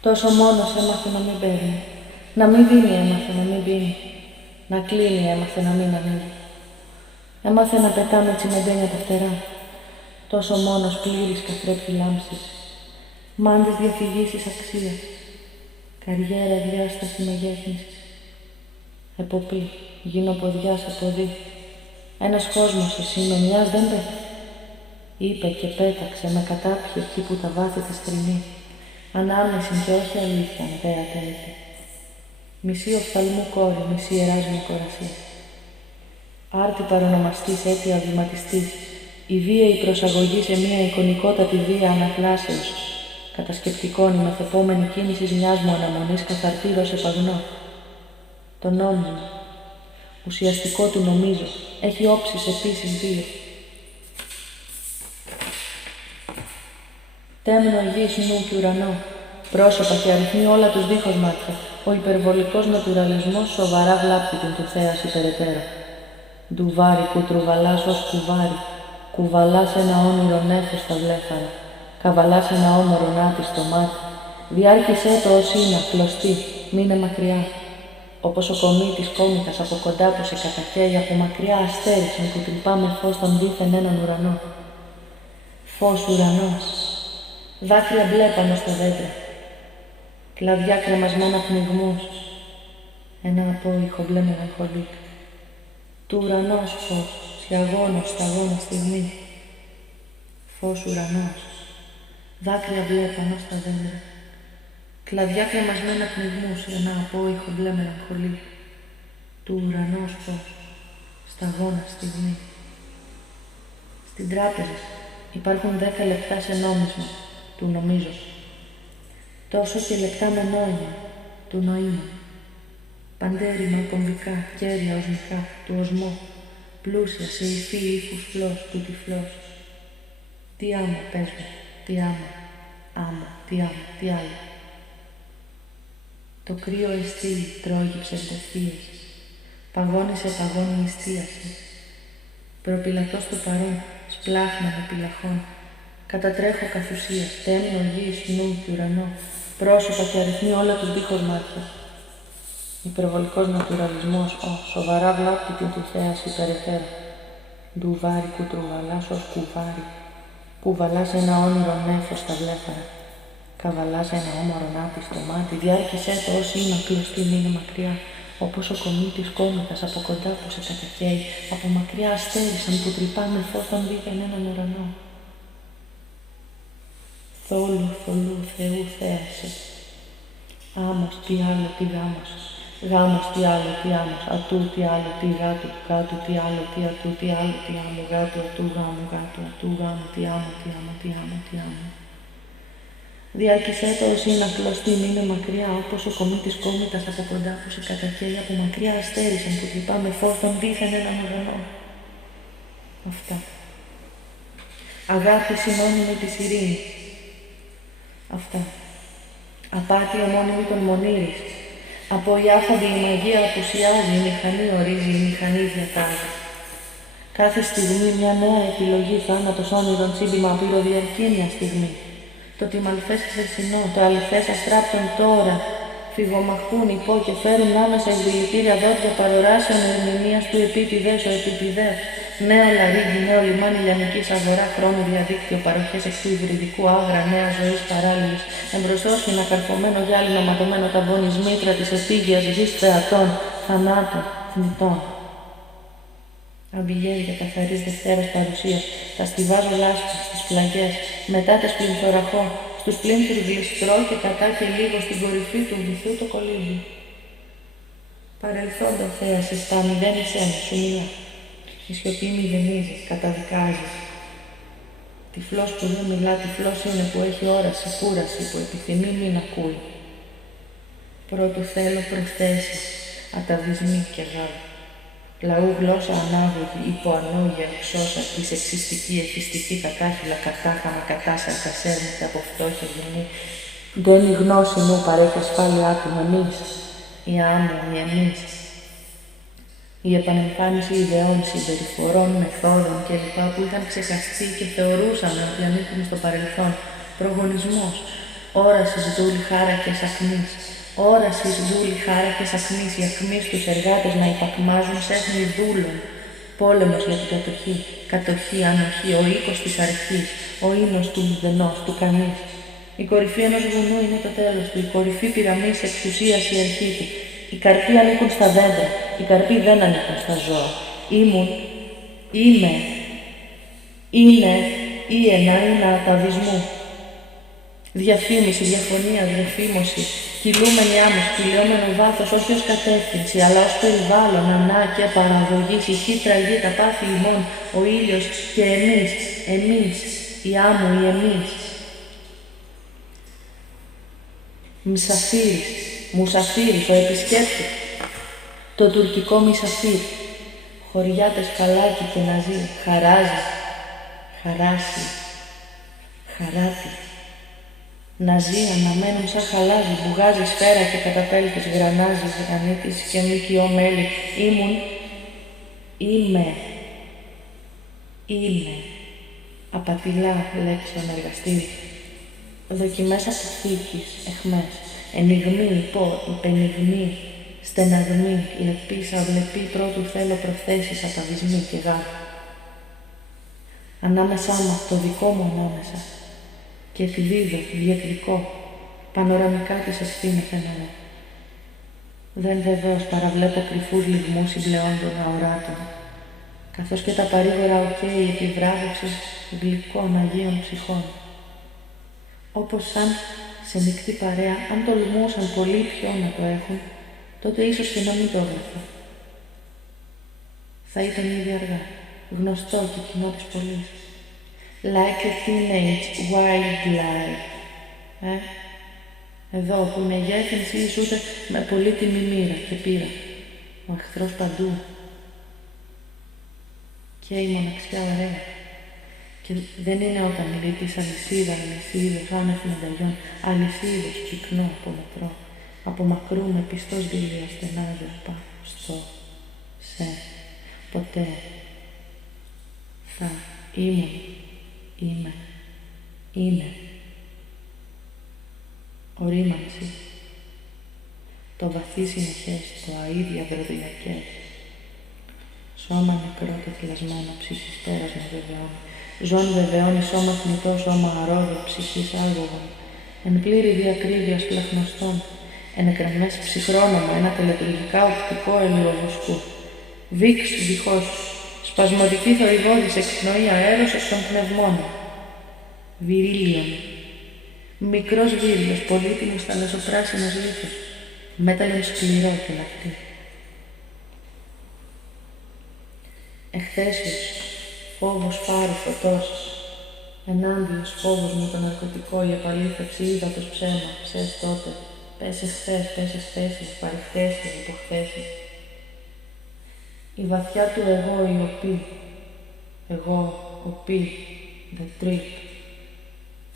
Τόσο μόνος έμαθε να μην παίρνει. Να μην δίνει έμαθε να μην πίνει. Να κλείνει έμαθε να μην ανοίγει. Έμαθε να πετά με τσιμεντένια τα φτερά. Τόσο μόνος πλήρης καθρέφτη λάμψης. Μάντες διαφυγήσεις αξία. Καριέρα διάσταση μεγέθυνσης. Εποπή, γίνω ποδιάς αποδί. Ένας κόσμος εσύ με μιας δεν πέθανε. Είπε και πέταξε με κατάπιε εκεί που τα βάθη της θρηνή. Ανάμεση και όχι αλήθεια μητέρα τέλειπε. Μισή οφθαλμού κόρη, μισή εράσμια κορασία. Άρτη παρονομαστής αίτια βηματιστής. Η βίαιη προσαγωγή σε μια εικονικότατη βία ανακλάσεως. Κατασκεπτικών η μεθεπόμενη κίνηση μιας μου αναμονής καθαρτήρωσε παγνό. Το νόμιμο, ουσιαστικό του νομίζω, έχει όψεις επίσης δύο. Τέμνο γης νου και ουρανό, πρόσωπα και αριθμοί όλα τους δίχως μάτια. Ο υπερβολικός νατουραλισμός σοβαρά βλάπτει την του θέαση περαιτέρω. Ντουβάρι κουτρουβαλάς ως κουβάρι, κουβαλάς ένα όνειρο νέφος στα βλέφαρα, καβαλάς ένα όμορο νάτι στο μάτι, διάρκησέ το ως είναι, κλωστή, μείνε μακριά. Όπως ο κομίτης κόμιτας από κοντά που σε κατακαίει, από μακριά αστέρισαν που τρυπά με φως τον δίθεν έναν ουρανό. Φως ουρανός, δάκρυα μπλε πάνω στα δέντρα, κλαδιά κρεμασμένα πνιγμούς, ένα απόϊχο μπλε μελαγχολή. Του ουρανός φως, σιαγώνος, σταγόνα στιγμή. Φως ουρανός, δάκρυα μπλε πάνω στα δέντρα, κλαδιά κρεμασμένα πνιγμούς, ένα απόϊχο μπλε μελαγχολή. Του ουρανός φως, σταγόνα στιγμή. Στην τράπεζα υπάρχουν 10 λεπτά σε νόμισμα, του νομίζω. Τόσο και λεπτά με νόημα, του νοήμα. Παντέριμα κομβικά, κέρια οσμικά, του οσμό, πλούσια σε υφή ύφους φλός, του τυφλός. Τι άμα, πες μου, τι άμα, τι άμα, τι άλλο. Το κρύο εστί τρόγυψε ευθείες, παγώνησε παγώνει εστίαση. Προπυλατώ στο παρόν, σπλάχνα με πυλαχών, κατατρέχω καθ' ουσία, τέμνο γης, νου και ουρανό, πρόσωπα και αριθμοί όλα τους δίχως μάτια. Υπερβολικός νατουραλισμός, σοβαρά βλάπτει την του θέαση περαιτέρω. Ντουβάρι κουτρουβαλάς ως κουβάρι, κουβαλάς ένα όνειρο νέφος στα βλέφαρα, καβαλάς ένα όμορο νάτι στο μάτι, διάρκησέ το ως είναι κλωστή, μείνε μακριά. Όπως ο κομίτης κόμιτας από κοντά που σε κατακαίει, από μακριά αστέρισαν που τρυπά με φως τον δίθεν έναν ουρανό. Θόλου, θολού, Θεού θέασε. Άμος, τι άλλο, τι γάμος. Γάμος, τι άλλο, τι άμος. Ατού, τι άλλο, τι γάτου. Γάτου, τι άλλο, τι ατού, τι άλλο, τι άμο. Γάτου, ατού, γάμου, γάτου, ατού, γάμου, τι άμο, τι άμο, τι άμο, τι άμο. Διάρκησέ το ως είναι κλωστή, μείνε μακριά, όπως ο κομίτης κόμιτας από κοντά που σε κατακαίει, από μακριά αστέρισαν που τρυπά με φως τον δίθεν έναν ουρανό. Αυτά. Αγάπη συνώνυμη της ειρήνης. Αυτά. Απάτη ομώνυμη των μονήρης. Από η άφαντη η μαγεία απουσιάζει, η μηχανή ορίζει, η μηχανή διατάζει. Κάθε στιγμή μια νέα επιλογή, θάνατος όνειρων, σύμπημα απειροδιαρκεί μια στιγμή. Το τιμαλφές χθεσινό, το αληθές αστράπτον τώρα, φυγομαχούν υπό και φέρουν άμεσα εκδηλητήρια δόντια παροράσεων ερμηνείας του επίπηδες ο επίπηδες. Νέο λαρύγγι, νέο λιμάνι λιανικής αγορά, χρόνου διαδίκτυο, παροχές εξ του υβριδικού άγρα, νέα ζωής παράλληλης, εμπροσθόσχηνα καρφωμένο γυάλινο ματωμένο ταμπόνι μήτρα της επίγειας γης θεατών, θανάτων, θνητών. Αμπηγέζια καθαρής Δευτέρας παρουσίας, τα στιβάζω λάσπη στις πλαγιές, μετά τα σπληνθοραχώ, στους πλήνθυρους γλιστρώ και κατά και λίγο στην κορυφή του βυθού το κολύμπι. Παρελθόντα θέαση στα μηδέν εσένα, σου μιλά. Η σιωπή μηδενίζει, καταδικάζει. Τυφλός που δεν μιλά, τυφλός είναι που έχει όραση, κούραση, που επιθυμεί μην ακούει. Πρώτου θέλω προθέσεις, αταβισμοί και γάλα. Λαού γλώσσα ανάγωγη, υποανόγια, εξώσαρτη, σεξιστική, εθιστική, κατάχυλα, κατάχαμα, κατάσαρκα, σέρνεται από φτώχεια γεννή. Γκένει γνώση μου, παρέχει ασφάλειά του, εμείς, οι άμμοι, εμείς. Η επανεμφάνιση ιδεών, συμπεριφορών, μεθόδων κλπ. Που είχαν ξεχαστεί και θεωρούσαμε ότι ανήκουν στο παρελθόν. Προγονισμός. Όρασης δούλη χάρακες ακμής. Όρασης δούλη χάρακες ακμής. Οι ακμής τους εργάτες να υπακμάζουν σέχνη δούλων. Πόλεμος για την κατοχή. Κατοχή, ανοχή, ο οίκος της αρχής. Ο ίνος του μηδενός, του κανείς. Η κορυφή ενός βουνού είναι το τέλος του. Η κορυφή πυραμής εξουσίας η αρχή του. Οι καρποί ανήκουν στα δέντρα. Οι καρποί δεν ανήκουν στα ζώα. Ήμουν, είμαι, είναι, ένα είναι αταβισμού. Διαφήμιση, διαφωνία, διαφήμωση. Κυλούμενη άμμος, κυλιόμενο βάθος, όχι ως κατεύθυνση, αλλά ως περιβάλλον, ανά και παραγωγή, ηχή, τραγή, τα πάθη ημών, ο ήλιος και εμείς, η άμμο, η εμείς. Μουσαφίρης, ο επισκέπτης. Το τουρκικό Μισαφίρ. Χωριάτες Φαλάκι και Ναζί, χαράζει, χαράσει, χαράτι. Ναζί αναμένουν σαν χαλάζι, μπουγάζει σφαίρα και καταπέλτης, γρανάζει, γρανίτης και μήκυο μέλι. Ήμουν, είμαι, απατηλά λέξεων εργαστήρι. Δοκιμές αποθήκης, εχμές, ενιγμή, υπενιγμή, στεναγμή, λεπής, αυλεπή, πρώτου θέλω προθέσεις, αταβισμοί και γάρ. Ανάμεσά μου, το δικό μου ανάμεσα, και εκδίδω, διεκδικό, πανοραμικά τις αισθήνες εννοώ. Δεν βεβαίως παραβλέπω κρυφούς λυγμούς συμπλεόντων αοράτων, καθώς και τα παρήγορα η επιβράβευση γλυκών αγίων ψυχών. Όπως σαν σε μεικτή παρέα, αν τολμούσαν πολύ πιο να το έχουν, τότε ίσως και να μην το έγραφα. Θα ήταν ήδη αργά, γνωστό και κοινό της πολλής. Like a teenage wildlife. Εδώ που είναι γέφυνση ισούται με πολύτιμη μοίρα και πείρα. Ο εχθρός παντού. Και η μοναξιά ωραία. Και δεν είναι όταν λείπεις αλυσίδος, άνευ μενταγιών, αλυσίδος, πυκνό από μετρό. Από μακρού με πιστός δειλία στενάζει πάνω στο σε ποτέ. Θα ήμουν. Είμαι. Είναι. Ορίμανση. Το βαθύ συνεχές, το αίδια βραδιακές. Σώμα νεκρό και θυλασμένο, ψυχής πέρασμα βεβαιώνει. Ζών βεβαιώνει σώμα θνητό, σώμα αρρώδιο, ψυχής άγωγων. Εν πλήρη διακρύβεια σπλαχνωστών. Εν εκρεμές ψυχρόνομα, ένα τελετουργικά οπτικό ελιοβουσκού. Βίξ διχώς. Σπασμωδική θορυβόδης εκπνοή αέρος εκ των πνευμών. Βυρίλιον. Μικρός βύριλος, πολύτιμος θαλασσοπράσινος λίθος. Μέταλλον σκληρό και λακτή. Εχθέσιος. Φόβος φάρου φωτός. Ενάντιος φόβος με το ναρκωτικό, η επαλήθευση ύδατος ψέμα. Ψες τότε. Πες εχθές, πες εχθέσεις, παρεχθέσεις, υποχθέσεις. Η βαθιά του εγώ, η οπή. Εγώ, οπή, the trip.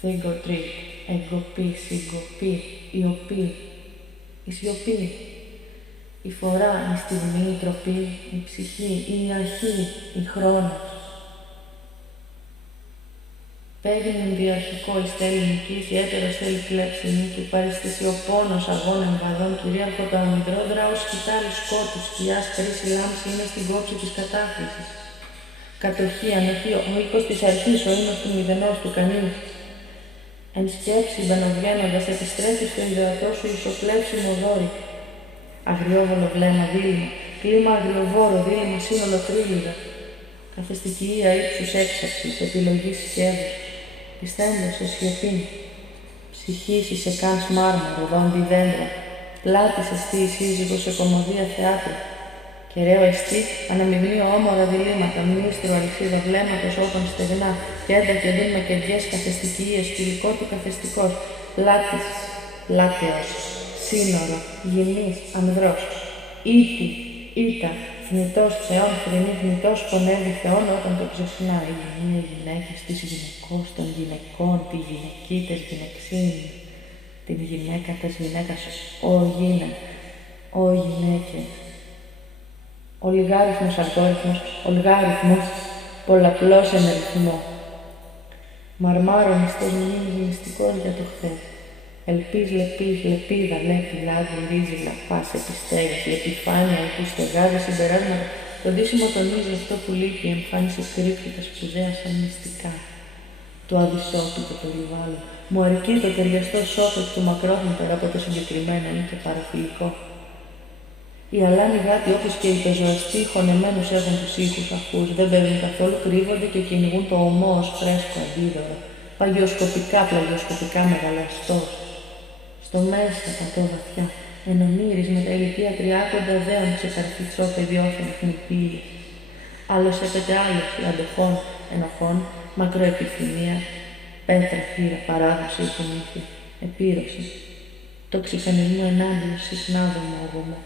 Θύγκο trip, εγωπή, συγκοπή, η οπή. Η σιωπή. Η φορά, η στιγμή, η τροπή, η ψυχή, η αρχή, η χρόνος. Παίγνουν διαρχικό εις τέλη νικής, ιέτερος θέλει κλέψη του, παραισθησιό πόνος αγών εμβαδών, κυρίαρχο το αμυδρόδρα ως σκητάλη σκότου, σκιάς χρήση λάμψη είναι στην κόψη της κατάχρησης. Κατοχή, ανοχή, ο οίκος της αρχής, ο ίνος του μηδενός, του κανείς. Εν σκέψη, μπαινοβγαίνοντας, επιστρέφει στο ιδεατό σου ισοπλέψιμο δόρυ. Αγριόβολο βλέμμα, δίλημα, κλίμα αγριοβόρο, δίλημα, σύνολο τρίλιγα. Καθεστική ύψους έξαρσης, επιλογής σχέδου. Πιστέντος σε σιωπή. Ψυχής σε κάνς μάρμαρο, δόντι δέντρα. Πλάτης εστί, σύζυγος σε κομμωδία θεάτρου. Κεραίο εστί, αναμειγνύω όμορα διλήμματα, μνήστρο αλυσίδα βλέμματος όπων στεγνά, κέντα και δουν με κερδιές καθεστικίες, φιλικό του καθεστικός, πλάτης, πλάτεος, σύνορο, γυμνής, ανδρός, ήτη, ήτα, θνητός θεών, θρηνή, θνητός φωνεύει θεών όταν το ξεχνάει. Είναι γυναίκες της γυναικός, των γυναικών, τη γυναική της γυναιξήν, την γυναίκα της γυναίκας, ο γυναίκες. Ολιγάριθμος αλγόριθμος, ολιγάριθμος, πολλαπλός εν αριθμό. Μαρμάρων ιστός μνήμης μυστικός για το χθες. Ελπίς, λεπίς, λεπίδα, λέπη, λάδι, ρύζι, λαπάς, επιστέρες, λεπιφάνεια, ελπίς, στεγάδες, συμπεράσματα. Το δύσιμο τονίζει αυτό που λείπει, η εμφάνιση κρύφτητα, σπουδαία σαν μυστικά. Το αδυσόπιτο περιβάλλον. Μου αρκεί το ταιριαστό σώπο του μακρόφωνο πέρα από το συγκεκριμένο, είναι και παραφιλικό. Οι αλάνοι γάτοι, όπως και οι πεζοαστοί, χωνεμένους έχουν τους ήχους ακούς, δεν παίρνουν καθόλου, κρύβονται και κυνηγούν το ομό ως φρέσκο αντίδωρο. Παγιοσκοπικά, πλαγιοσκοπικά μεγαλαστός. Στο μέσα, πατώ βαθιά, εν ονείρις με τα ηλικία 30 δέον σε καρφιτσό παιδιόφωνο χνηπίλη. Άλλος έπεται άλλος, αντοχών, ενοχών, μακροεπιθυμία, πέτρα, χείρα, παράδοση, συνήθεια, επίρρωση. Το ξυφανισμό ενάντια συχνά δομόγωμα.